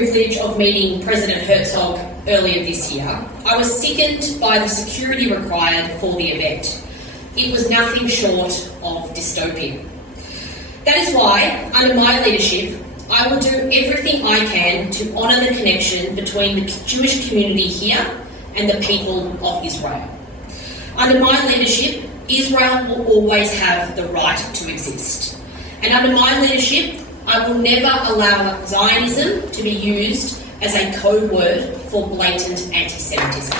privilege of meeting President Herzog earlier this year, I was sickened by the security required for the event. It was nothing short of dystopian. That is why, under my leadership, I will do everything I can to honour the connection between the Jewish community here and the people of Israel. Under my leadership, Israel will always have the right to exist. And under my leadership, I will never allow Zionism to be used as a code word for blatant antisemitism.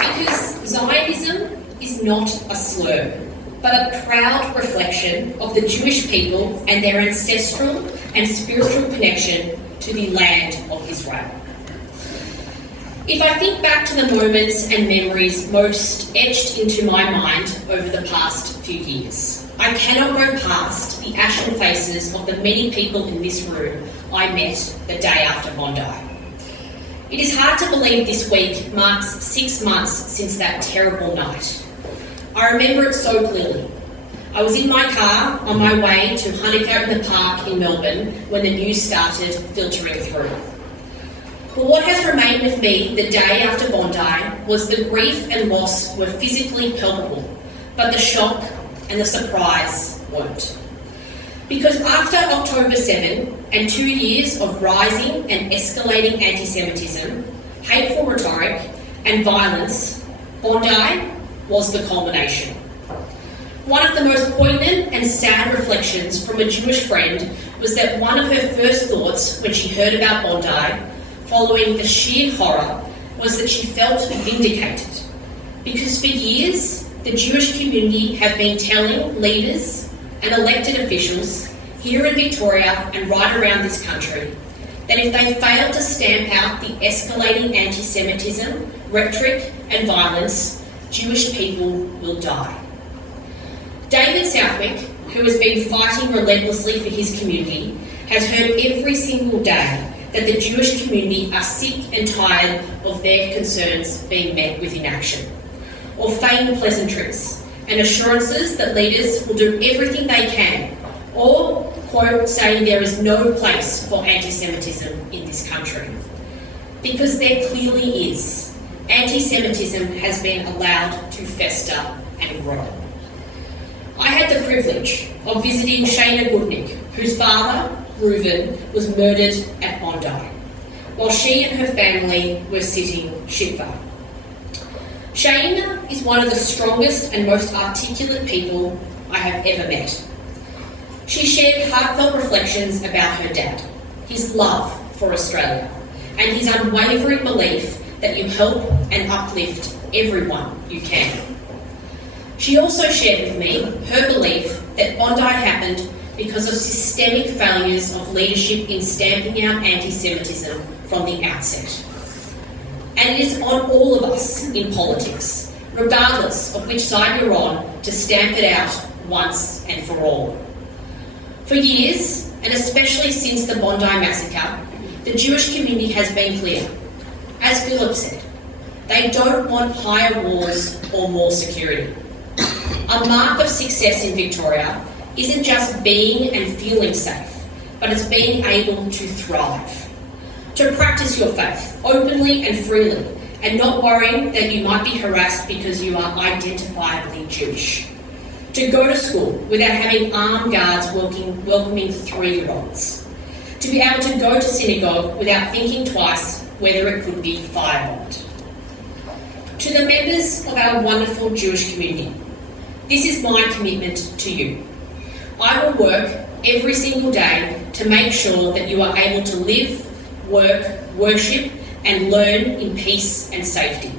Because Zionism is not a slur, but a proud reflection of the Jewish people and their ancestral and spiritual connection to the land of Israel. If I think back to the moments and memories most etched into my mind over the past few years, I cannot go past the ashen faces of the many people in this room I met the day after Bondi. It is hard to believe this week marks 6 months since that terrible night. I remember it so clearly. I was in my car on my way to Hunnicutt in the Park in Melbourne when the news started filtering through. But what has remained with me the day after Bondi was the grief and loss were physically palpable, but the shock and the surprise weren't. Because after October 7 and 2 years of rising and escalating anti-Semitism, hateful rhetoric and violence, Bondi was the culmination. One of the most poignant and sad reflections from a Jewish friend was that one of her first thoughts when she heard about Bondi, following the sheer horror, was that she felt vindicated. Because for years, the Jewish community have been telling leaders and elected officials here in Victoria and right around this country that if they fail to stamp out the escalating anti-Semitism, rhetoric and violence, Jewish people will die. David Southwick, who has been fighting relentlessly for his community, has heard every single day that the Jewish community are sick and tired of their concerns being met with inaction, or feigned pleasantries and assurances that leaders will do everything they can, or, quote, saying there is no place for anti-Semitism in this country. Because there clearly is. Anti-Semitism has been allowed to fester and grow. I had the privilege of visiting Shana Goodnick, whose father, Reuven, was murdered at Bondi, while she and her family were sitting Shiva. Shana is one of the strongest and most articulate people I have ever met. She shared heartfelt reflections about her dad, his love for Australia, and his unwavering belief that you help and uplift everyone you can. She also shared with me her belief that Bondi happened because of systemic failures of leadership in stamping out anti-Semitism from the outset. And it is on all of us in politics, regardless of which side you're on, to stamp it out once and for all. For years, and especially since the Bondi massacre, the Jewish community has been clear. As Philip said, they don't want higher walls or more security. A mark of success in Victoria isn't just being and feeling safe, but it's being able to thrive. To practice your faith openly and freely, and not worrying that you might be harassed because you are identifiably Jewish. To go to school without having armed guards welcoming 3-year-olds. To be able to go to synagogue without thinking twice whether it could be firebombed. To the members of our wonderful Jewish community, this is my commitment to you. I will work every single day to make sure that you are able to live, work, worship, and learn in peace and safety.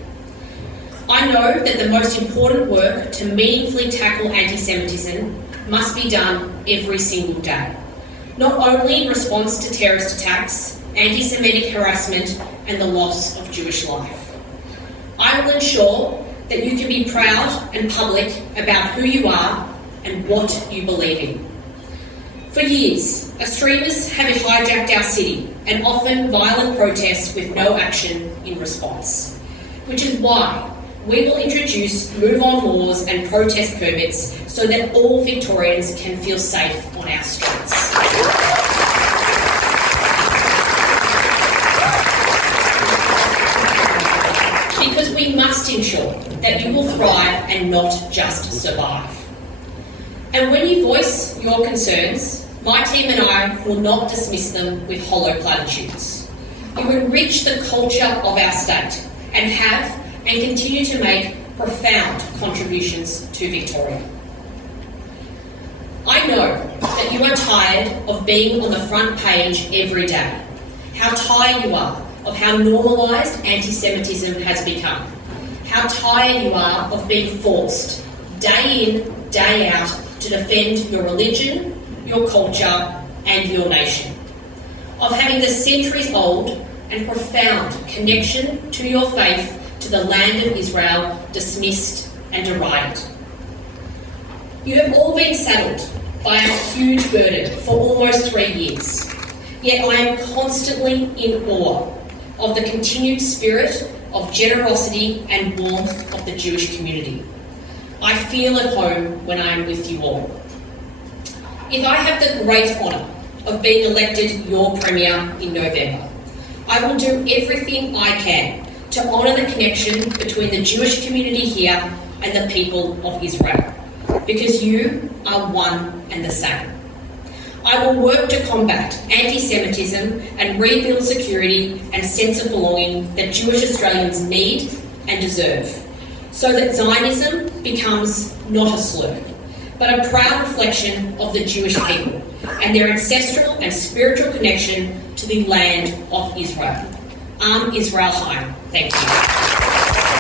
I know that the most important work to meaningfully tackle anti-Semitism must be done every single day. Not only in response to terrorist attacks, anti-Semitic harassment, and the loss of Jewish life. I will ensure that you can be proud and public about who you are and what you believe in. For years, extremists have hijacked our city and often violent protests with no action in response, which is why we will introduce move-on laws and protest permits so that all Victorians can feel safe on our streets. Because we must ensure that you will thrive and not just survive. And when you voice your concerns, my team and I will not dismiss them with hollow platitudes. You enrich the culture of our state and have and continue to make profound contributions to Victoria. I know that you are tired of being on the front page every day, how tired you are of how normalised antisemitism has become, how tired you are of being forced, day in, day out, to defend your religion, your culture and your nation, of having the centuries-old and profound connection to your faith to the land of Israel dismissed and derided. You have all been saddled by a huge burden for almost 3 years, yet I am constantly in awe of the continued spirit of generosity and warmth of the Jewish community. I feel at home when I am with you all. If I have the great honour of being elected your Premier in November, I will do everything I can to honour the connection between the Jewish community here and the people of Israel, because you are one and the same. I will work to combat anti-Semitism and rebuild security and sense of belonging that Jewish Australians need and deserve, so that Zionism becomes not a slur, but a proud reflection of the Jewish people and their ancestral and spiritual connection to the land of Israel. Am Israel Chaim. Thank you.